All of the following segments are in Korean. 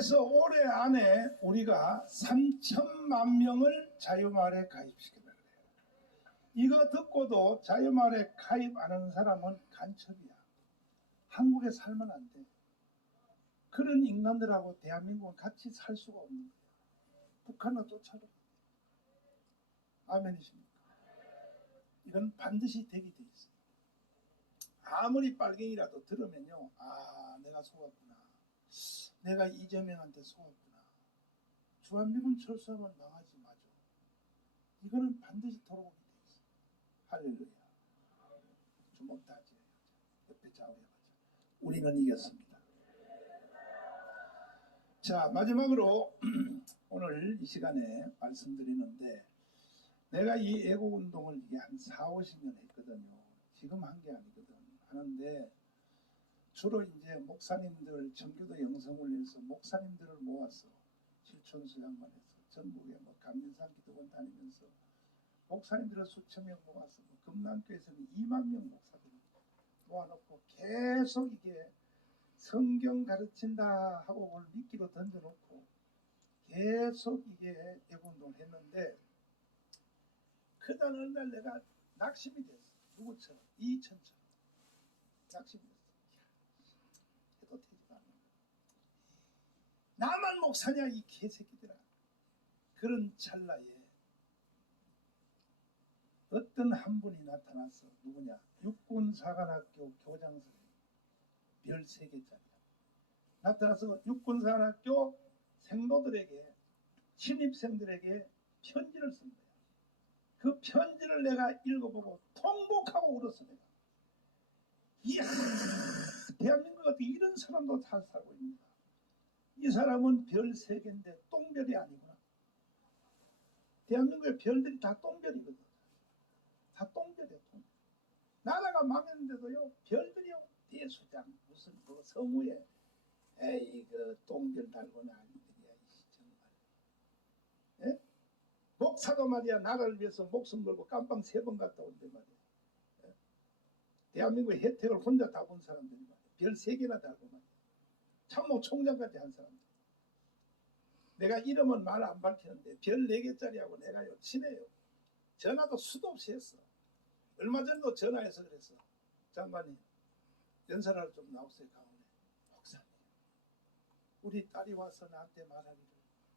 그래서 올해 안에 우리가 3천만 명을 자유마을에 가입시켜야 돼요. 이거 듣고도 자유마을에 가입 안 하는 사람은 간첩이야. 한국에 살면 안 돼. 그런 인간들하고 대한민국은 같이 살 수가 없는 거예요. 북한은 쫓아가. 아멘이십니까? 이건 반드시 되게 돼 있어요. 아무리 빨갱이라도 들으면요, 아, 내가 속았구나. 내가 이재명한테 속았구나. 주한미군 철수하면 망하지 마죠. 이거는 반드시 돌아오게 돼 있어요. 할렐루야. 주먹 다지. 옆에 좌우에 가자. 우리는 이겼습니다. 자, 마지막으로 오늘 이 시간에 말씀드리는데, 내가 이 애국운동을 이게 한 4, 50년 했거든요. 지금 한 게 아니거든. 하는데 주로 이제 목사님들 청교도 영성을 위해서 목사님들을 모아서 실촌수양관에서 전국에 뭐 감민산 기도원 다니면서 목사님들을 수천 명 모아서 뭐 금남교에서는 2만 명 목사들을 모아놓고 계속 이게 성경 가르친다 하고 그걸 미끼로 던져놓고 계속 이게 애국운동을 했는데, 그날 어느 날 내가 낙심이 됐어. 누구처럼? 이천처럼 낙심이 됐어. 해도 되지도 않는 거야. 나만 목사냐 이 개새끼들아. 그런 찰나에 어떤 한 분이 나타나서, 누구냐? 육군사관학교 교장선생님, 별 3개짜리야. 나타나서 육군사관학교 생도들에게, 신입생들에게 편지를 쓴 거야. 그 편지를 내가 읽어보고 통곡하고 울었어. 내가. 이야, 대한민국 어떻게 이런 사람도 잘 살고 있는가. 이 사람은 별 3개인데 똥별이 아니구나. 대한민국의 별들이 다 똥별이거든. 다 똥별이야. 똥별. 나라가 망했는데도요, 별들이요, 대수장 무슨 그 성우에 에이 그 똥별 달고는 아니들이야. 정말. 예? 목사도 말이야, 나라를 위해서 목숨 걸고 깜빵 3번 갔다 온대 말이야. 예? 대한민국의 혜택을 혼자 다 본 사람들이 말이야. 별 3개나 달고 말이야. 참모 총장까지 한 사람들. 내가 이름은 말 안 밝히는데 별 4개짜리하고 내가요 친해요. 전화도 수도 없이 했어. 얼마 전도 전화해서 그랬어. 장관님, 연설하러 좀 나오세요. 강원에. 목사님, 우리 딸이 와서 나한테 말하기를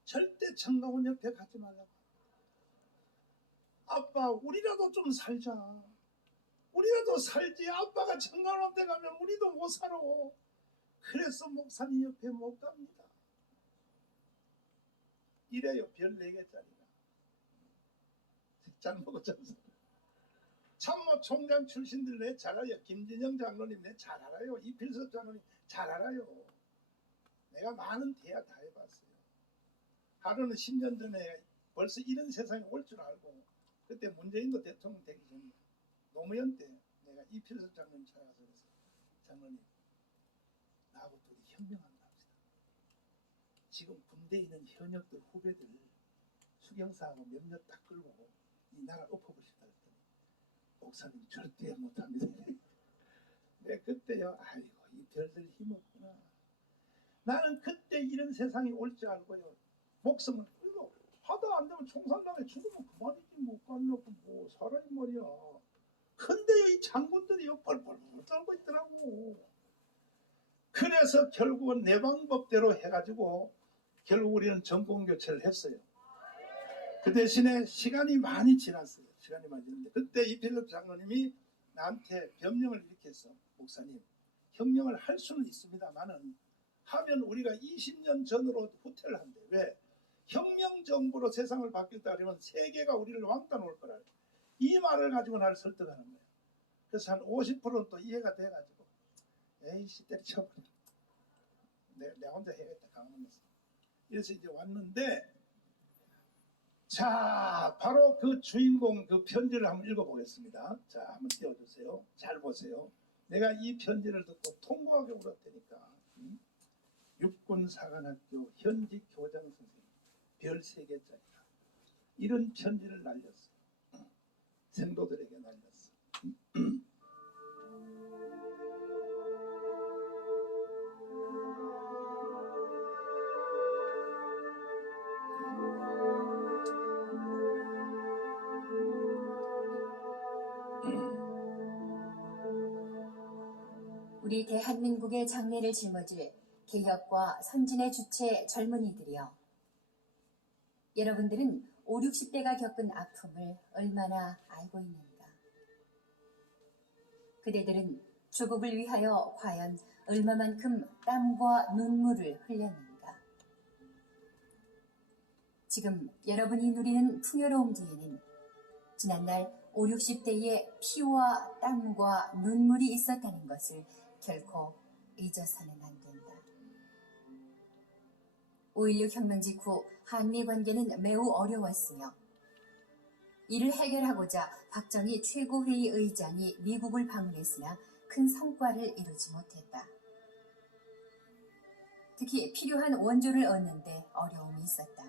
절대 청강원 옆에 가지 말라고. 아빠, 우리라도 좀 살자. 우리라도 살지. 아빠가 청강원 때 가면 우리도 못 살아. 그래서 목사님 옆에 못 갑니다. 이래요. 별 4개짜리가. 잘 먹었잖아. 참모 총장 출신들 내 잘 알아요. 김진영 장로님 내 잘 알아요. 이필섭 장로님 잘 알아요. 내가 많은 대화 다 해봤어요. 하루는 10년 전에 벌써 이런 세상이 올 줄 알고, 그때 문재인도 대통령 되기 전에 노무현 때 내가 이필섭 장로님 찾아가서 그래서, 장로님, 나하고 둘이 혁명한다 합시다. 지금 군대에 있는 현역들 후배들 수경사하고 몇몇 딱 끌고 이 나라 엎어보시다 했더니, 목사님 절대 못합니다. 내 그때요, 아이고 이 별들 힘없구나. 나는 그때 이런 세상이 올 줄 알고요, 목숨을 끌고 하다 안 되면 총살당해 죽으면 그만이지 못 가려고 뭐 살아야 말이야. 근데요 이 장군들이요 뻘뻘 떨고 있더라고. 그래서 결국은 내 방법대로 해가지고 결국 우리는 정권교체를 했어요. 그 대신에 시간이 많이 지났어요. 시간이 많이 지났는데 그때 이필섭 장로님이 나한테 변명을 이렇게 했어. 목사님, 혁명을 할 수는 있습니다만은 하면 우리가 20년 전으로 후퇴를 한대. 왜? 혁명 정부로 세상을 바뀌었다 그러면 세계가 우리를 왕따 놓을 거라. 이 말을 가지고 나를 설득하는 거예요. 그래서 한 50%는 또 이해가 돼가지고 에이씨 때려쳐버려. 내가 혼자 해야겠다 강원에서. 이래서 이제 왔는데, 자 바로 그 주인공 그 편지를 한번 읽어보겠습니다. 자 한번 띄워주세요. 잘 보세요. 내가 이 편지를 듣고 통곡하게 울었다니까. 육군사관학교 현직 교장 선생님, 별 3개짜리가 이런 편지를 날렸어. 생도들에게 날렸어. 우리 대한민국의 장래를 짊어질 개혁과 선진의 주체 젊은이들이여. 여러분들은 5, 60대가 겪은 아픔을 얼마나 알고 있는가? 그대들은 조국을 위하여 과연 얼마만큼 땀과 눈물을 흘렸는가? 지금 여러분이 누리는 풍요로움 뒤에는 지난날 5, 60대의 피와 땀과 눈물이 있었다는 것을 결코 잊어서는 안 된다. 5.16 혁명 직후 한미 관계는 매우 어려웠으며 이를 해결하고자 박정희 최고회의 의장이 미국을 방문했으나 큰 성과를 이루지 못했다. 특히 필요한 원조를 얻는데 어려움이 있었다.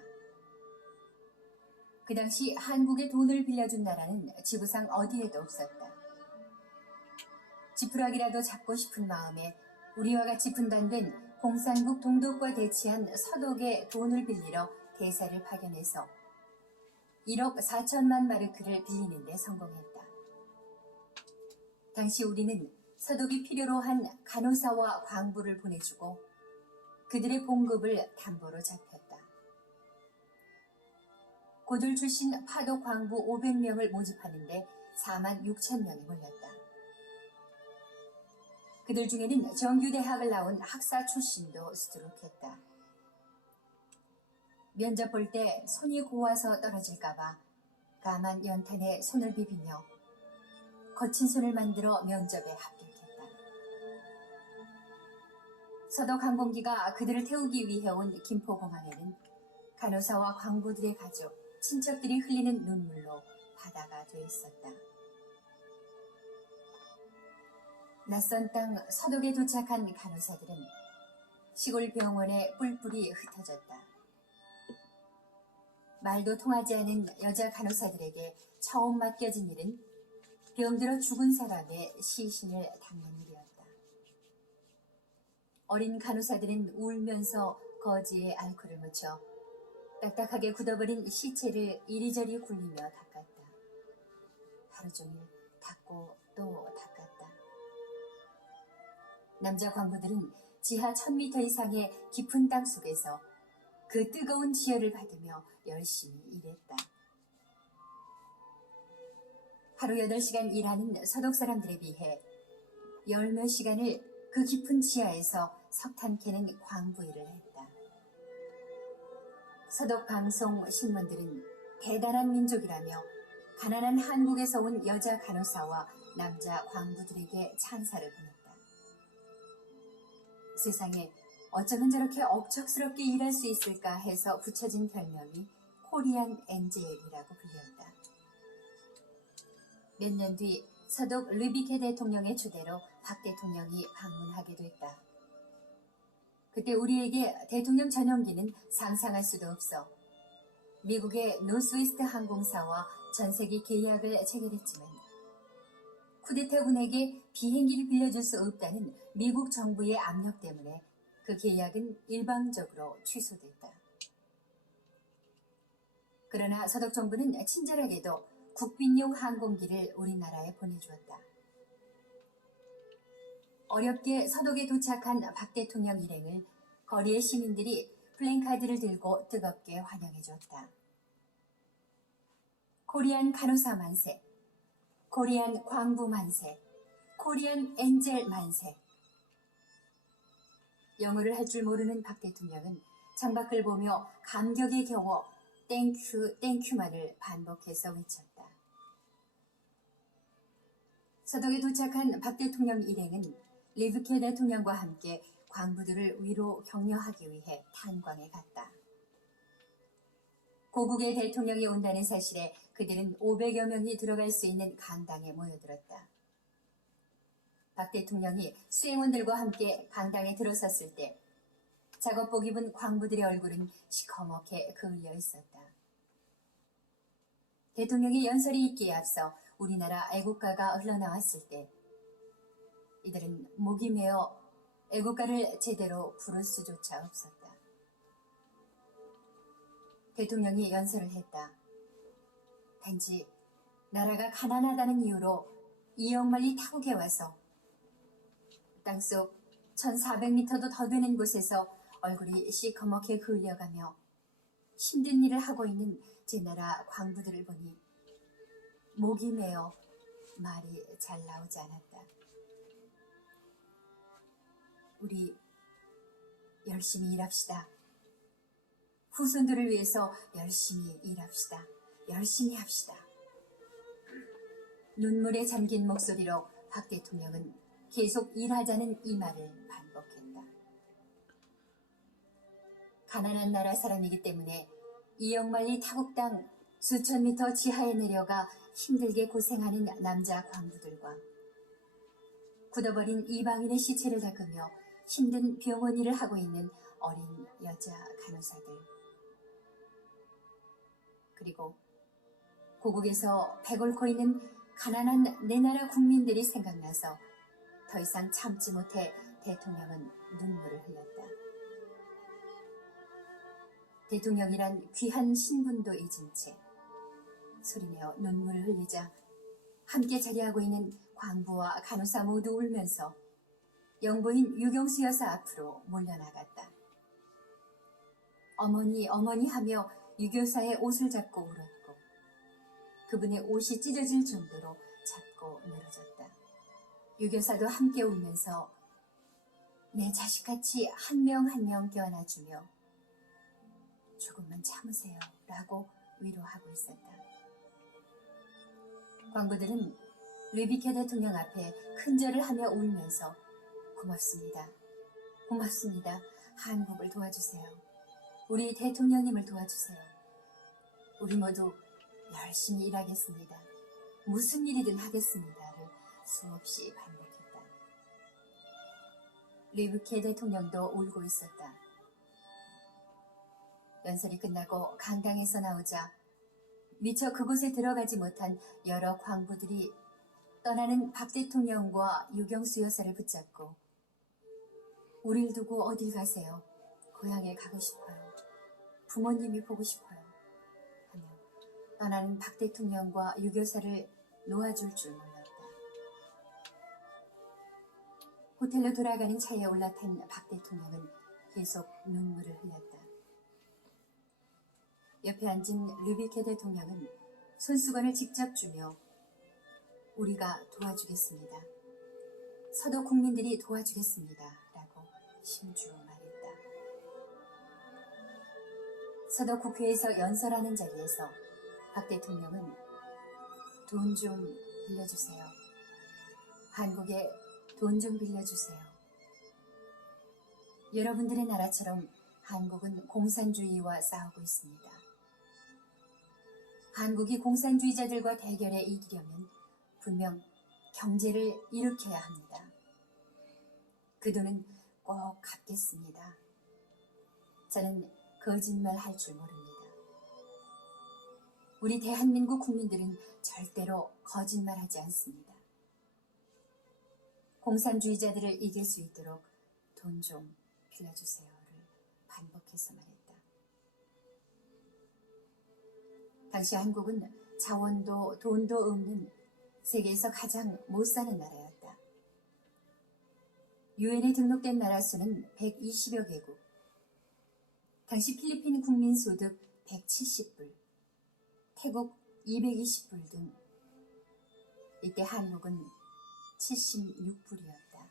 그 당시 한국에 돈을 빌려준 나라는 지구상 어디에도 없었다. 지푸라기라도 잡고 싶은 마음에 우리와 같이 분단된 공산국 동독과 대치한 서독에 돈을 빌리러 대사를 파견해서 1억 4천만 마르크를 빌리는 데 성공했다. 당시 우리는 서독이 필요로 한 간호사와 광부를 보내주고 그들의 봉급을 담보로 잡혔다. 고졸 출신 파독 광부 500명을 모집하는데 4만 6천 명이 몰렸다. 그들 중에는 정규대학을 나온 학사 출신도 수두룩했다. 면접 볼 때 손이 고와서 떨어질까봐 까만 연탄에 손을 비비며 거친 손을 만들어 면접에 합격했다. 서독 항공기가 그들을 태우기 위해 온 김포공항에는 간호사와 광부들의 가족, 친척들이 흘리는 눈물로 바다가 돼 있었다. 낯선 땅 서독에 도착한 간호사들은 시골 병원에 뿔뿔이 흩어졌다. 말도 통하지 않은 여자 간호사들에게 처음 맡겨진 일은 병들어 죽은 사람의 시신을 닦는 일이었다. 어린 간호사들은 울면서 거지에 알코올을 묻혀 딱딱하게 굳어버린 시체를 이리저리 굴리며 닦았다. 하루 종일 닦고 또 닦았다. 남자 광부들은 지하 1000m 이상의 깊은 땅 속에서 그 뜨거운 지혈을 받으며 열심히 일했다. 하루 8시간 일하는 서독 사람들에 비해 10몇 시간을 그 깊은 지하에서 석탄 캐는 광부 일을 했다. 서독 방송 신문들은 대단한 민족이라며 가난한 한국에서 온 여자 간호사와 남자 광부들에게 찬사를 보냈다. 세상에 어쩌면 저렇게 억척스럽게 일할 수 있을까 해서 붙여진 별명이 코리안 엔젤이라고 불렸다. 몇 년 뒤 서독 르비케 대통령의 초대로 박 대통령이 방문하게 됐다. 그때 우리에게 대통령 전용기는 상상할 수도 없어 미국의 노스웨스트 항공사와 전세기 계약을 체결했지만 쿠데타군에게 비행기를 빌려줄 수 없다는 미국 정부의 압력 때문에 그 계약은 일방적으로 취소됐다. 그러나 서독 정부는 친절하게도 국빈용 항공기를 우리나라에 보내주었다. 어렵게 서독에 도착한 박 대통령 일행을 거리의 시민들이 플랜카드를 들고 뜨겁게 환영해줬다. 코리안 간호사 만세, 코리안 광부 만세, 코리안 엔젤 만세. 영어를 할 줄 모르는 박 대통령은 창밖을 보며 감격에 겨워 땡큐 땡큐만을 반복해서 외쳤다. 서독에 도착한 박 대통령 일행은 리브케 대통령과 함께 광부들을 위로 격려하기 위해 탄광에 갔다. 고국의 대통령이 온다는 사실에 그들은 500여 명이 들어갈 수 있는 강당에 모여들었다. 박 대통령이 수행원들과 함께 강당에 들어섰을 때 작업복 입은 광부들의 얼굴은 시커멓게 그을려 있었다. 대통령이 연설이 있기에 앞서 우리나라 애국가가 흘러나왔을 때 이들은 목이 메어 애국가를 제대로 부를 수조차 없었다. 대통령이 연설을 했다. 단지 나라가 가난하다는 이유로 2억 마리 타국에 와서 땅속 1400m도 더 되는 곳에서 얼굴이 시커멓게 그을려가며 힘든 일을 하고 있는 제 나라 광부들을 보니 목이 메어 말이 잘 나오지 않았다. 우리 열심히 일합시다. 후손들을 위해서 열심히 일합시다. 열심히 합시다. 눈물에 잠긴 목소리로 박 대통령은 계속 일하자는 이 말을 반복했다. 가난한 나라 사람이기 때문에 이역만리 타국 땅 수천 미터 지하에 내려가 힘들게 고생하는 남자 광부들과 굳어버린 이방인의 시체를 닦으며 힘든 병원 일을 하고 있는 어린 여자 간호사들, 그리고 고국에서 배골고 있는 가난한 내 나라 국민들이 생각나서 더 이상 참지 못해 대통령은 눈물을 흘렸다. 대통령이란 귀한 신분도 잊은 채 소리내어 눈물을 흘리자 함께 자리하고 있는 광부와 간호사 모두 울면서 영부인 유경수 여사 앞으로 몰려나갔다. 어머니 어머니 하며 유교사의 옷을 잡고 울었고 그분의 옷이 찢어질 정도로 잡고 늘어졌다. 유교사도 함께 울면서 내 자식같이 한 명 한 명 껴안아주며 조금만 참으세요 라고 위로하고 있었다. 광부들은 르비케 대통령 앞에 큰절을 하며 울면서 고맙습니다. 고맙습니다. 한국을 도와주세요. 우리 대통령님을 도와주세요. 우리 모두 열심히 일하겠습니다. 무슨 일이든 하겠습니다를 수없이 반복했다. 르비케 대통령도 울고 있었다. 연설이 끝나고 강당에서 나오자 미처 그곳에 들어가지 못한 여러 광부들이 떠나는 박 대통령과 유경수 여사를 붙잡고 우릴 두고 어딜 가세요? 고향에 가고 싶어요. 부모님이 보고 싶어요. 하며 떠나는 박 대통령과 유교사를 놓아줄 줄 몰랐다. 호텔로 돌아가는 차에 올라탄 박 대통령은 계속 눈물을 흘렸다. 옆에 앉은 르비케 대통령은 손수건을 직접 주며 우리가 도와주겠습니다. 서도 국민들이 도와주겠습니다. 라고 심주 말했다. 서도 국회에서 연설하는 자리에서 박 대통령은 돈 좀 빌려주세요. 한국에 돈 좀 빌려주세요. 여러분들의 나라처럼 한국은 공산주의와 싸우고 있습니다. 한국이 공산주의자들과 대결에 이기려면 분명 경제를 일으켜야 합니다. 그 돈은 꼭 갚겠습니다. 저는 거짓말 할 줄 모릅니다. 우리 대한민국 국민들은 절대로 거짓말하지 않습니다. 공산주의자들을 이길 수 있도록 돈 좀 빌려주세요를 반복해서 말했다. 당시 한국은 자원도 돈도 없는 세계에서 가장 못 사는 나라였다. 유엔에 등록된 나라 수는 120여 개국. 당시 필리핀 국민 소득 170불, 태국 220불 등 이때 한국은 76불이었다.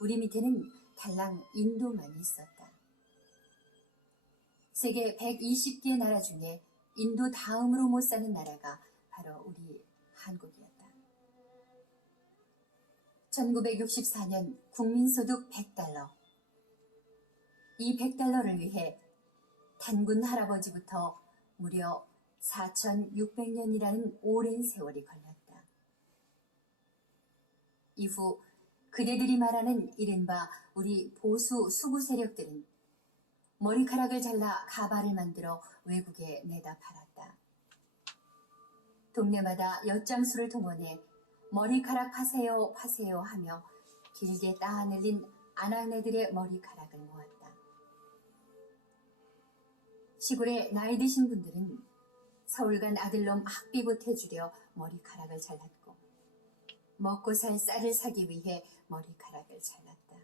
우리 밑에는 달랑 인도만 있었다. 세계 120개 나라 중에 인도 다음으로 못 사는 나라가 바로 우리 한국이었다. 1964년 국민소득 100달러. 이 100달러를 위해 단군 할아버지부터 무려 4,600년이라는 오랜 세월이 걸렸다. 이후 그대들이 말하는 이른바 우리 보수 수구 세력들은 머리카락을 잘라 가발을 만들어 외국에 내다 팔았다. 동네마다 엿장수를 동원해 머리카락 파세요 파세요 하며 길게 따늘린 아낙네들의 머리카락을 모았다. 시골에 나이 드신 분들은 서울 간 아들놈 학비 보태주려 머리카락을 잘랐고 먹고 살 쌀을 사기 위해 머리카락을 잘랐다.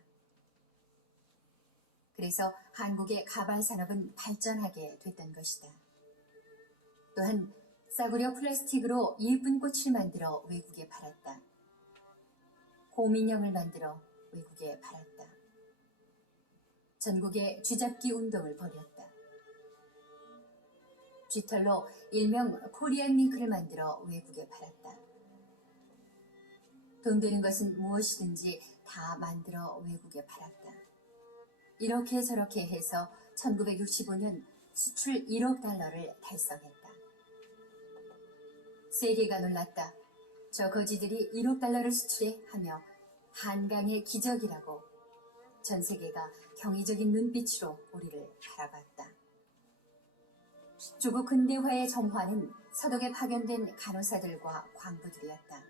그래서 한국의 가발 산업은 발전하게 됐던 것이다. 또한 싸구려 플라스틱으로 예쁜 꽃을 만들어 외국에 팔았다. 곰인형을 만들어 외국에 팔았다. 전국에 쥐잡기 운동을 벌였다. 쥐털로 일명 코리안 밍크를 만들어 외국에 팔았다. 돈 되는 것은 무엇이든지 다 만들어 외국에 팔았다. 이렇게 저렇게 해서 1965년 수출 1억 달러를 달성했다. 세계가 놀랐다. 저 거지들이 1억 달러를 수출해 하며 한강의 기적이라고 전 세계가 경이적인 눈빛으로 우리를 바라봤다. 조국 근대화의 정화는 서독에 파견된 간호사들과 광부들이었다.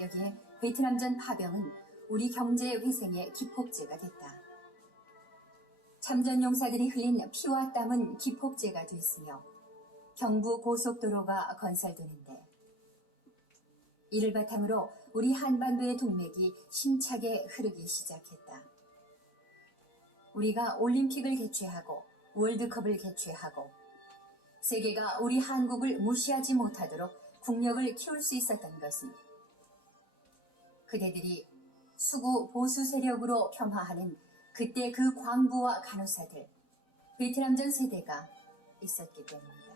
여기에 베트남전 파병은 우리 경제 회생의 기폭제가 됐다. 참전 용사들이 흘린 피와 땀은 기폭제가 됐으며 경부 고속도로가 건설되는데 이를 바탕으로 우리 한반도의 동맥이 힘차게 흐르기 시작했다. 우리가 올림픽을 개최하고 월드컵을 개최하고 세계가 우리 한국을 무시하지 못하도록 국력을 키울 수 있었던 것은 그대들이 수구 보수 세력으로 폄하하는 그때 그 광부와 간호사들, 베트남전 세대가 있었기 때문이다.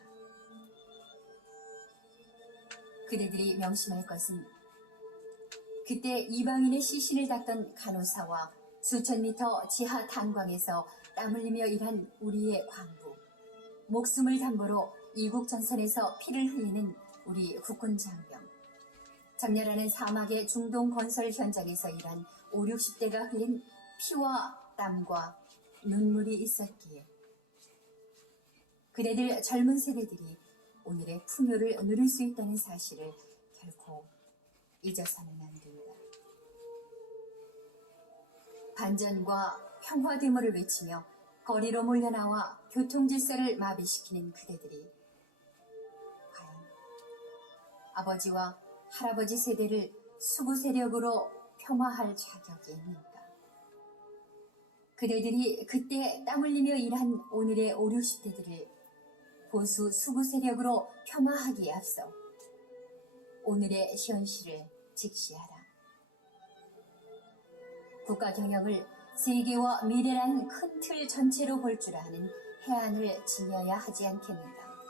그대들이 명심할 것은 그때 이방인의 시신을 닦던 간호사와 수천 미터 지하 탄광에서 땀 흘리며 일한 우리의 광부, 목숨을 담보로 이국 전선에서 피를 흘리는 우리 국군 장병, 장렬하는 사막의 중동 건설 현장에서 일한 5, 60대가 흘린 피와 땀과 눈물이 있었기에 그대들 젊은 세대들이 오늘의 풍요를 누릴 수 있다는 사실을 결코 잊어서는 안 된다. 반전과 평화 데모를 외치며 거리로 몰려나와 교통질서를 마비시키는 그대들이 과연 아버지와 할아버지 세대를 수구 세력으로 폄하할 자격이 있는가? 그대들이 그때 땀 흘리며 일한 오늘의 5, 60대들을 보수 수구 세력으로 폄하하기에 앞서 오늘의 현실을 직시하라. 국가 경영을 세계와 미래라는 큰 틀 전체로 볼 줄 아는 해안을 지녀야 하지 않겠는가.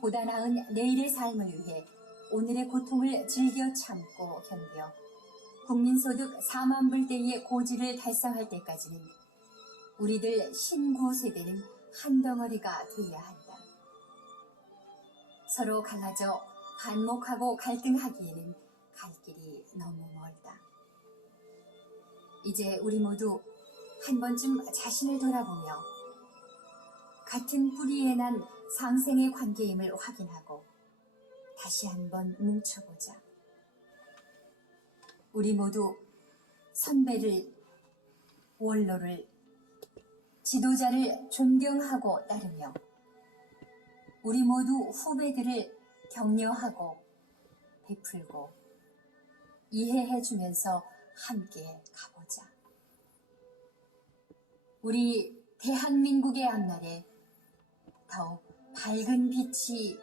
보다 나은 내일의 삶을 위해 오늘의 고통을 즐겨 참고 견뎌 국민소득 4만 불대의 고지를 달성할 때까지는 우리들 신구 세대는 한 덩어리가 되어야 한다. 서로 갈라져 반목하고 갈등하기에는 갈 길이 너무 멀다. 이제 우리 모두 한 번쯤 자신을 돌아보며 같은 뿌리에 난 상생의 관계임을 확인하고 다시 한번 뭉쳐보자. 우리 모두 선배를, 원로를, 지도자를 존경하고 따르며 우리 모두 후배들을 격려하고 베풀고 이해해주면서 함께 가보자. 우리 대한민국의 앞날에 더욱 밝은 빛이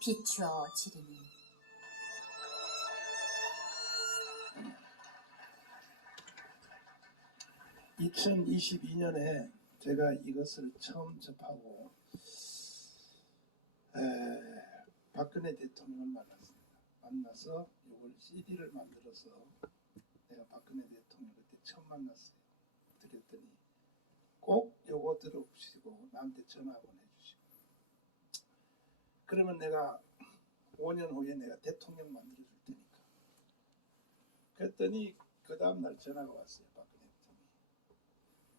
비추어지리니. (2022년에) 제가 이것을 처음 접하고 박근혜 대통령을 만났습니다. 만나서 이걸 CD를 만들어서 내가 박근혜 대통령 그때 처음 만났어요. 드렸더니 꼭 요거 들어보시고 나한테 전화 한번 해주시고, 그러면 내가 5년 후에 내가 대통령 만들어줄 테니까. 그랬더니 그 다음날 전화가 왔어요. 박근혜 대통령이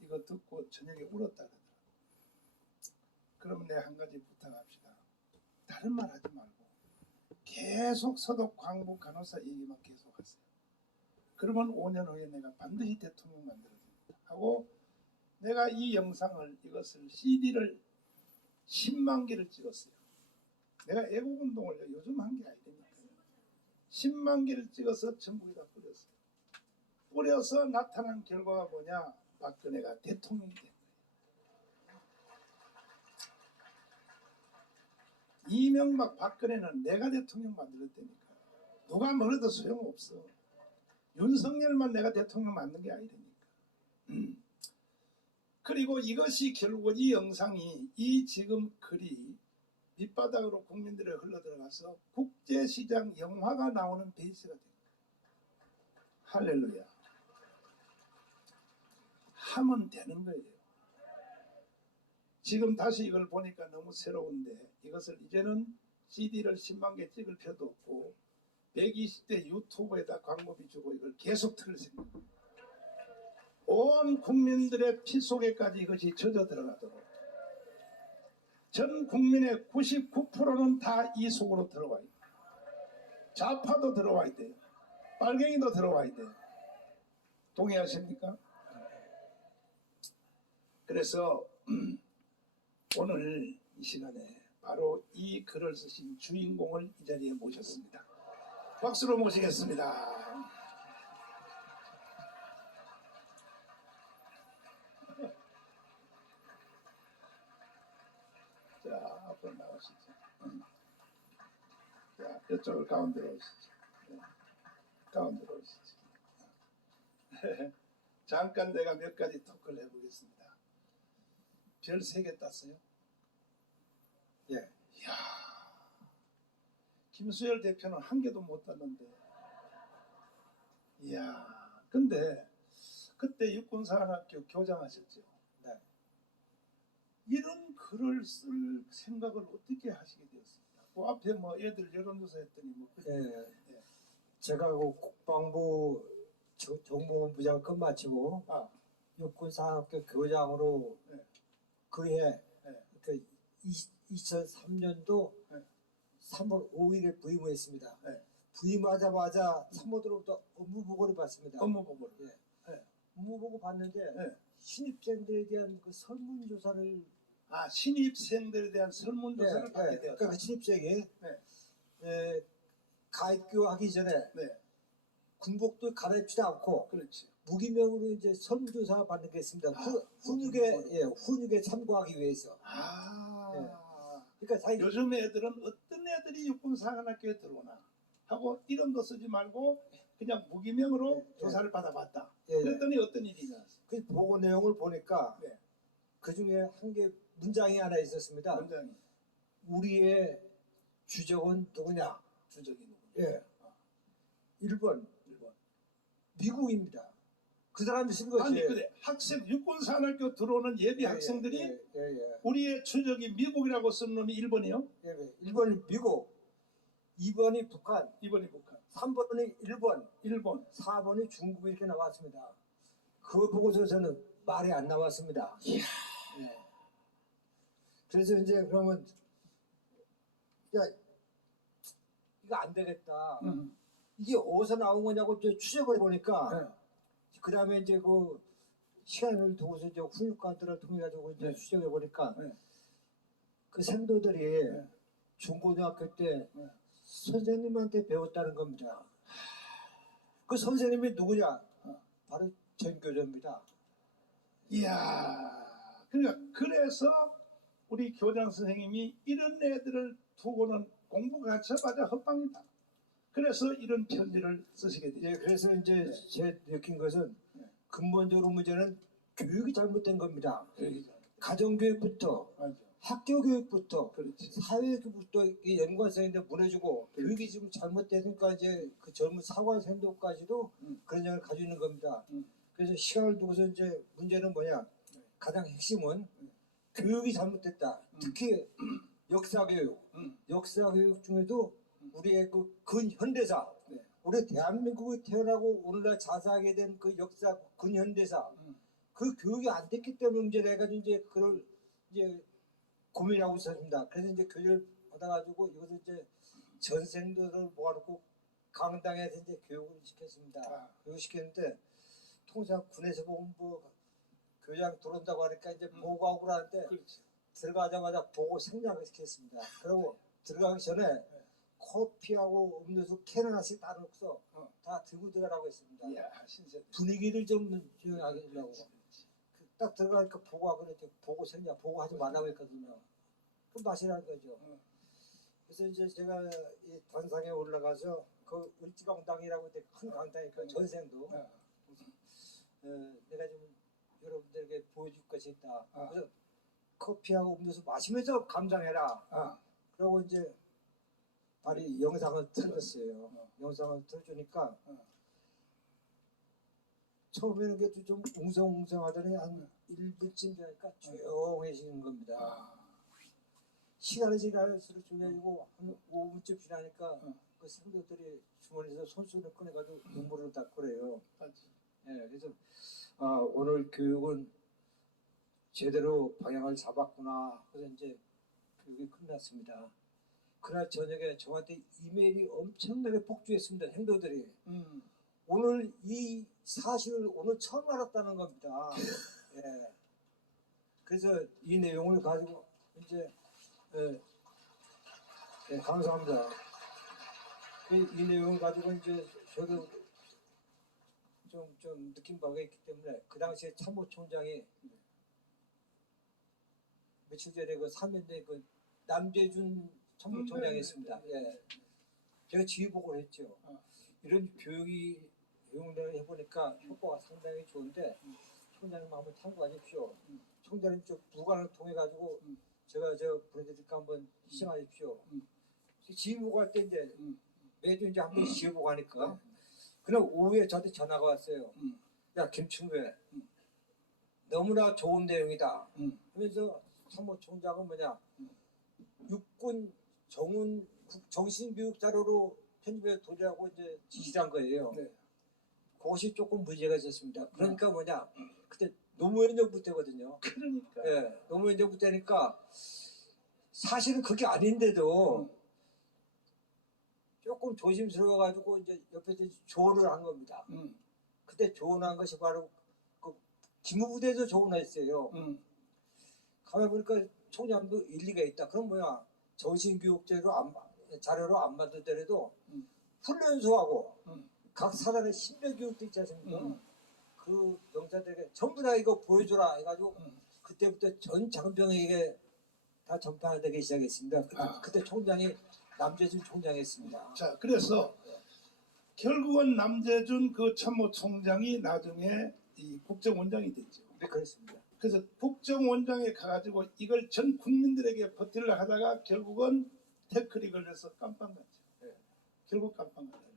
이거 듣고 저녁에 울었다 그러더라고요. 그러면 내가 한 가지 부탁합시다. 다른 말 하지 말고 계속 서독 광부 간호사 얘기만 계속 하세요. 그러면 5년 후에 내가 반드시 대통령 만들어줍니다 하고, 내가 이 영상을, 이것을 CD를 10만 개를 찍었어요. 내가 애국운동을 요즘 한 게 아니니까요. 10만 개를 찍어서 전국에다 뿌렸어요. 꾸려서 나타난 결과가 뭐냐? 박근혜가 대통령이 된 거예요. 이명박 박근혜는 내가 대통령 만들었다니까. 누가 뭐래도 소용없어. 윤석열만 내가 대통령 만든 게 아니라니까. 그리고 이것이 결국 이 영상이 이 지금 글이 밑바닥으로 국민들에 흘러들어가서 국제시장 영화가 나오는 베이스가 된 거예요. 할렐루야. 하면 되는 거예요. 지금 다시 이걸 보니까 너무 새로운데 이것을 이제는 CD를 10만 개 찍을 필요도 없고 120대 유튜브에다 광고비 주고 이걸 계속 틀을 생각입니다. 온 국민들의 피 속에까지 이것이 젖어 들어가도록 전 국민의 99%는 다 이 속으로 들어와야 돼요. 좌파도 들어와야 돼요. 빨갱이도 들어와야 돼요. 동의하십니까? 그래서 오늘 이 시간에 바로 이 글을 쓰신 주인공을 이 자리에 모셨습니다. 박수로 모시겠습니다. 자, 앞으로 나오시죠. 자, 이쪽을 가운데로 오시죠. 네. 가운데로 오시죠. 잠깐 내가 몇 가지 토크를 해보겠습니다. 별 3개 땄어요? 예. 이야. 김수열 대표는 1개도 못 땄는데. 이야. 근데 그때 육군사관학교 교장하셨죠? 네. 이런 글을 쓸 생각을 어떻게 하시게 되었습니까? 그 앞에 뭐 애들 여론조사 했더니 뭐. 예. 예. 제가 그 국방부 정보본부장 끝마치고 육군사학교 교장으로 네. 그해 네. 그 2003년도 네. 3월 5일에 부임을 했습니다. 네. 부임하자마자 참모들로부터 업무보고를 받습니다. 업무보고를. 예. 네. 업무보고 봤는데 네. 신입생들에 대한 그 설문조사를 신입생들에 대한 설문조사를 받게 되었다. 그러니까 신입생이 네. 가입교하기 전에 네. 군복도 갈아입지도 않고 그렇지. 무기명으로 이제 설문조사 받는 게 있습니다. 훈육에 참고하기 위해서. 그러니까 자기 요즘 애들은 어떤 애들이 육군사관학교에 들어오나 하고 이름도 쓰지 말고 그냥 무기명으로 조사를 받아봤다. 그랬더니 어떤 일이 일어났어요? 그 보고 내용을 보니까 네. 그 중에 한 개 문장이 하나 있었습니다. 원장이 우리의 주적은 누구냐? 주적이 누구냐? 예. 1번 1번. 미국입니다. 그 사람이 쓴 것이. 아니 그래 학생 육군사관학교 들어오는 예비 학생들이 우리의 추적이 미국이라고 쓴 놈이 1번이요? 1번이 미국, 2번이 북한, 2번이 북한, 3번이 일본, 4번이 중국 이렇게 나왔습니다. 그거 보고서 저는 말이 안 나왔습니다. 예. 그래서 이제 그러면 야 이거 안 되겠다. 이게 어디서 나온 거냐고 추적을 보니까 그 다음에 이제 그 시간을 두고서 이제 훈육관들을 통해 가지고 이제 추적해 보니까 그 생도들이 중고등학교 때 선생님한테 배웠다는 겁니다. 그 선생님이 누구냐? 바로 전교조입니다. 이야. 그러니까 그래서 우리 교장 선생님이 이런 애들을 두고는 공부가 가쳐봐자 헛방이다. 그래서 이런 편지를 쓰시게 되죠. 예, 그래서 이제 제 느낀 것은 근본적으로 문제는 교육이 잘못된 겁니다. 가정교육부터 학교교육부터 사회교육부터 연관성인데 무너지고 교육이 지금 잘못되니까 이제 그 젊은 사관생도까지도 그런 점을 가지고 있는 겁니다. 그래서 시간을 두고서 이제 문제는 뭐냐? 가장 핵심은 교육이 잘못됐다. 특히 역사교육, 역사교육 중에도 우리의 그 근현대사, 우리 대한민국이 태어나고 오늘날 자사하게 된 그 역사 근현대사, 그 교육이 안 됐기 때문에 문제를 해가지고 이제 그걸 이제 고민하고 있었습니다. 그래서 이제 교육을 받아가지고 이것을 이제 전생들을 모아놓고 강당에서 이제 교육을 시켰습니다. 교육을 시켰는데 통상 군에서 보면 뭐 교장 들어온다고 하니까 이제 보고하고 그러는데 들어가자마자 보고 생략을 시켰습니다. 그리고 들어가기 전에 커피하고 음료수 캔 하나씩 따로서 다 들고 들어가라고 했습니다. 이야, 신세. 분위기를 좀 조용하게 하려고. 딱 들어가니까 보고 하고 그랬더니 보고 생냐 보고 하지 말라고 했거든요. 그 맛이라는 거죠. 그래서 이제 제가 이 단상에 올라가서 그 을지강당이라고 큰 강당이니까 전생도 내가 좀 여러분들에게 보여줄 것이 있다. 그래서 커피하고 음료수 마시면서 감상해라. 그리고 이제 발이 영상을 틀었어요. 영상을 틀어주니까 처음에는 그래도 좀 웅성웅성하더니 한 1분쯤 되니까 조용해지는 겁니다. 시간이 지날수록 조용해지고 한 5분쯤 지나니까 그 성도들이 주머니에서 손수를 꺼내가지고 눈물을 닦고 그래요. 예, 그래서 오늘 교육은 제대로 방향을 잡았구나. 그래서 이제 교육이 끝났습니다. 그날 저녁에 저한테 이메일이 엄청나게 폭주했습니다. 행도들이. 오늘 이 사실을 오늘 처음 알았다는 겁니다. 예. 그래서 이 내용을 가지고 이제 감사합니다. 이 내용을 가지고 이제 저도 좀 느낀 바가 있기 때문에 그 당시에 참모총장이 며칠 전에 그 3년대 그 남재준 참모총장이었습니다. 예. 제가 지휘보고를 했죠. 이런 교육이 내용을 해보니까 효과가 상당히 좋은데 총장님 한번 참고하십시오. 총장님 저 부관을 통해 가지고 제가 보내드릴까 한번 시청하십시오. 지휘보고 할 때 이제 매주 이제 한 번씩 지휘보고 하니까 그날 오후에 저한테 전화가 왔어요. 야 김충배 너무나 좋은 내용이다. 하면서 참모총장은 뭐냐 육군 정훈 정신교육 자료로 편집해 도래하고 이제 지시한 거예요. 그것이 조금 문제가 있었습니다. 그러니까 뭐냐 그때 노무현 정부 때거든요. 그러니까. 예, 노무현 정부 때니까 사실은 그게 아닌데도 조금 조심스러워가지고 이제 옆에서 조언을 한 겁니다. 그때 조언한 것이 바로 그 기무부대에서 조언했어요. 가만 보니까 총장도 일리가 있다. 그럼 뭐야 정신교육제로 자료로 안 만들더라도 훈련소하고 각 사단의 신변교육도 있지 않습니까? 그 병사들에게 전부 다 이거 보여줘라 해가지고 그때부터 전 장병에게 다 전파되기 시작했습니다. 그때 총장이 남재준 총장이었습니다. 자, 그래서 결국은 남재준 그 참모총장이 나중에 이 국정원장이 됐죠. 네, 그렇습니다. 그래서 국정원장에 가가지고 이걸 전 국민들에게 버틸려 하다가 결국은 태클이 걸려서 깜빵 갔죠. 결국 깜빵 갔죠.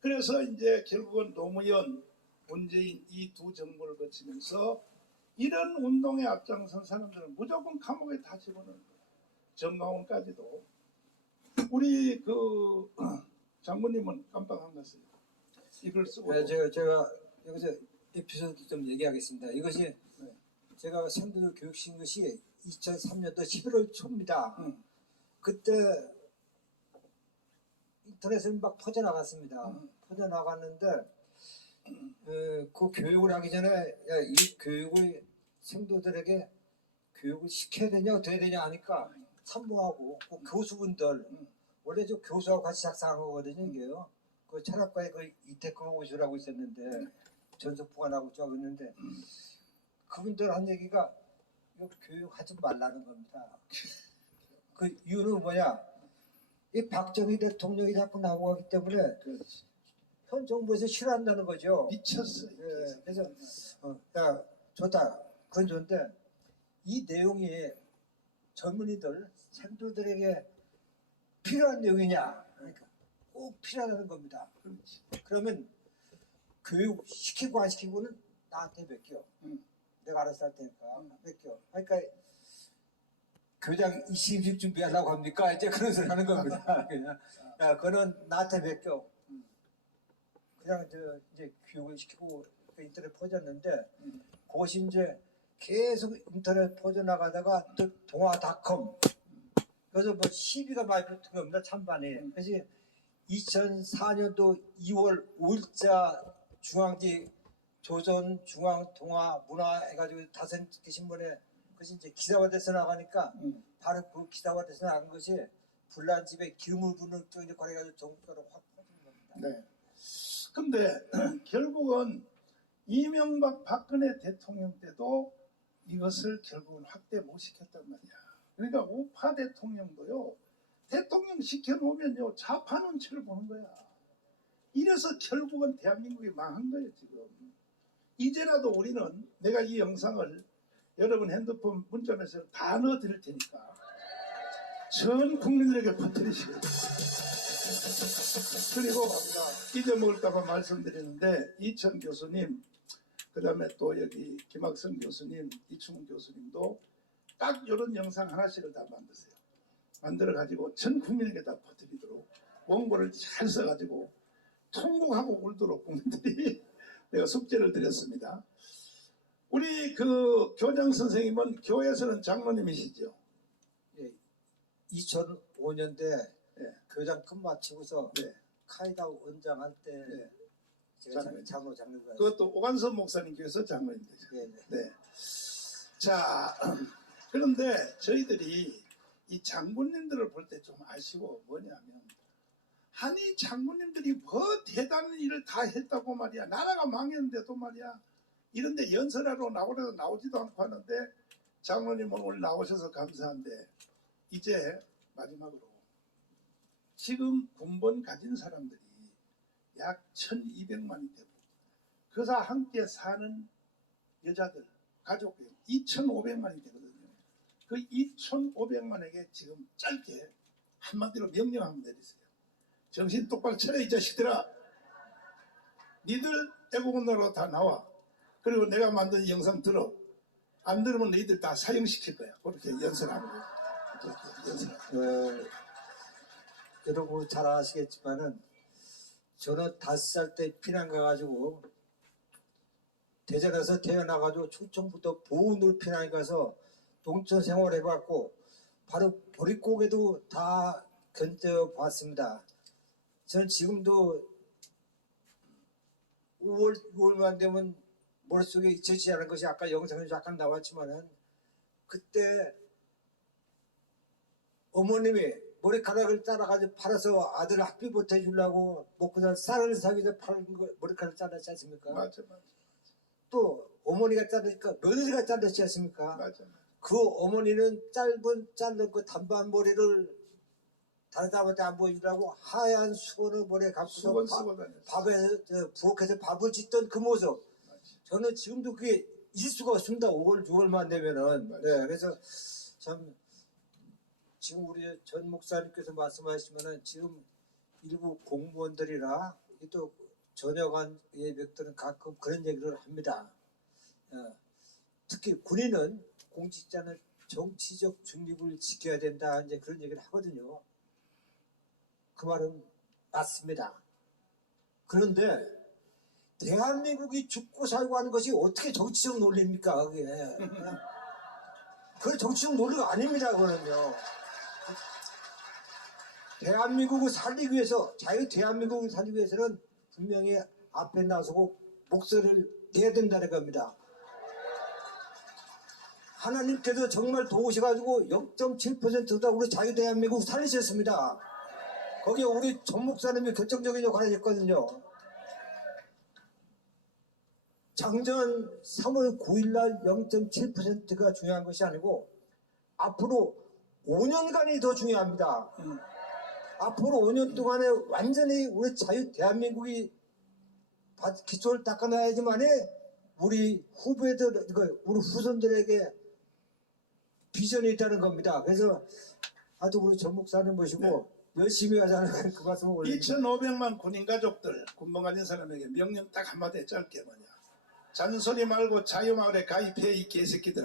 그래서 이제 결국은 노무현, 문재인 이 두 정부를 거치면서 이런 운동에 앞장선 사람들은 무조건 감옥에 다 집어넣는 거예요. 정강원까지도. 우리 그 장모님은 깜빵 안 갔어요. 이걸 쓰고. 네, 제가 여기서 에피소드 좀 얘기하겠습니다. 이것이 제가 상도 교육 신 것이 2003년도 11월 초입니다. 그때 인터넷에 막 퍼져나갔습니다. 퍼져나갔는데 그 교육을 하기 전에 야, 이 교육을 생도들에게 교육을 시켜야 되냐 어떻게 되냐 하니까 참모하고 그 교수분들 원래 저 교수하고 같이 작성한 거거든요. 이게요. 그 철학과에 그 이태크 교수라고 있었는데 전석부관하고 저하고 있는데 그분들 한 얘기가 이거 교육하지 말라는 겁니다. 그 이유는 뭐냐? 이 박정희 대통령이 자꾸 나오고 하기 때문에 현 정부에서 싫어한다는 거죠. 미쳤어요. 예, 그래서 야 좋다. 그건 좋은데 이 내용이 젊은이들 생도들에게 필요한 내용이냐? 그러니까 꼭 필요하다는 겁니다. 그러면 교육 시키고 안 시키고는 나한테 맡겨. 내가 알아서 할 테니까 맡겨. 그러니까 교장 이심식 준비하려고 합니까? 이제 그런 소리 하는 겁니다. 그냥 야, 그거는 나한테 맡겨. 그냥 이제 교육을 시키고 인터넷 퍼졌는데 그것이 이제 계속 인터넷 퍼져나가다가 또 동아닷컴 그래서 뭐 시비가 많이 붙은 겁니다. 찬반에. 그래서 2004년도 2월 5일자 중앙지 조선 중앙 동아 문화 해가지고 5개 신문에 그것이 이제 기사화돼서 나가니까 바로 그 기사화돼서 나간 것이 불난 집에 기름을 부는 쪽 이제 거래가지고 전국적으로 확 퍼진 겁니다. 네. 근데 결국은 이명박 박근혜 대통령 때도 이것을 결국은 확대 못 시켰단 말이야. 그러니까 우파 대통령도요, 대통령 시켜놓으면요, 좌파 눈치를 보는 거야. 이래서 결국은 대한민국이 망한 거예요, 지금. 이제라도 우리는 내가 이 영상을 여러분 핸드폰 문자메시지로 다 넣어드릴 테니까 전 국민들에게 퍼뜨리시고, 그리고 잊어먹을까봐 말씀드리는데 이천 교수님, 그 다음에 또 여기 김학성 교수님, 이충훈 교수님도 딱 이런 영상 하나씩을 다 만드세요. 만들어가지고 전 국민에게 다 퍼뜨리도록 원고를 잘 써가지고 통곡하고 울도록 국민들이 내가 숙제를 드렸습니다. 우리 그 교장 선생님은 교회에서는 장로님이시죠? 예, 2005년대 네. 교장급 마치고서 네. 카이다 원장할 때 네. 제가 장로님. 장로가 그것도 오관선 목사님 교회에서 장로님 되죠. 네, 네. 네. 자, 그런데 저희들이 이 장군님들을 볼 때 좀 아쉬워. 뭐냐면, 아니 장군님들이 뭐 대단한 일을 다 했다고 말이야. 나라가 망했는데도 말이야. 이런데 연설하러 나오려도 나오지도 않고 하는데, 장로님은 오늘 나오셔서 감사한데, 이제 마지막으로 지금 군번 가진 사람들이 약 1200만이 되고, 그사 함께 사는 여자들, 가족이 2500만이 되거든요. 그 2500만에게 지금 짧게 한마디로 명령 한번 내리세요. 정신 똑바로 차려, 이 자식들아. 니들 애국운동으로 다 나와. 그리고 내가 만든 이 영상 들어. 안 들으면 너희들 다 사형시킬 거야. 그렇게 연설하는 거야. 그렇게 연설하는 여러분 잘 아시겠지만은 저는 5살 때 피난 가가지고 대전에서 태어나가지고 초청부터 보훈을 피난 가서 농촌 생활해봤고 바로 보릿고개도 다 견뎌봤습니다. 저는 지금도 5월, 6월만 되면 머릿속에 잊혀지지 않은 것이 아까 영상에서 잠깐 나왔지만은 그때 어머님이 머리카락을 따라가지고 팔아서 아들 학비 보태주려고 먹고 살 쌀을 사기 위해서 파는 거 머리카락 잘랐지 않습니까? 맞아. 또 어머니가 자르니까 며느리가 잘랐지 않습니까? 맞아. 그 어머니는 자른 그 단반 머리를 다른 사람한테 안 보여주려고 하얀 수건을 머리에 감고서 수건 쓰고 다녔어. 밥에 부엌에서 밥을 짓던 그 모습. 맞아. 저는 지금도 그게 잊을 수가 없습니다. 5월, 6월만 되면은. 맞아. 네, 그래서 참 지금 우리 전 목사님께서 말씀하시면은 지금 일부 공무원들이나 또 전역한 예백들은 가끔 그런 얘기를 합니다. 특히 군인은 공직자는 정치적 중립을 지켜야 된다, 이제 그런 얘기를 하거든요. 그 말은 맞습니다. 그런데 대한민국이 죽고 살고 하는 것이 어떻게 정치적 논리입니까? 그게 그건 정치적 논리가 아닙니다. 그거는요. 대한민국을 살리기 위해서, 대한민국을 살리기 위해서는 분명히 앞에 나서고 목소리를 내야 된다는 겁니다. 하나님께서 정말 도우셔가지고 0.7%다 우리 자유대한민국 살리셨습니다. 거기에 우리 전 목사님이 결정적인 역할을 했거든요. 작년 3월 9일날 0.7%가 중요한 것이 아니고 앞으로 5년간이 더 중요합니다. 앞으로 5년 동안에 완전히 우리 자유 대한민국이 기초를 닦아놔야지만이 우리 후배들, 우리 후손들에게 비전이 있다는 겁니다. 그래서 아주 우리 전 목사님 모시고 열심히 하자는 그 말씀을 올립니다. 2,500만 군인 가족들, 군번 가진 사람에게 명령 딱 한마디 짧게 뭐냐. 잔소리 말고 자유마을에 가입해, 이 개새끼들아.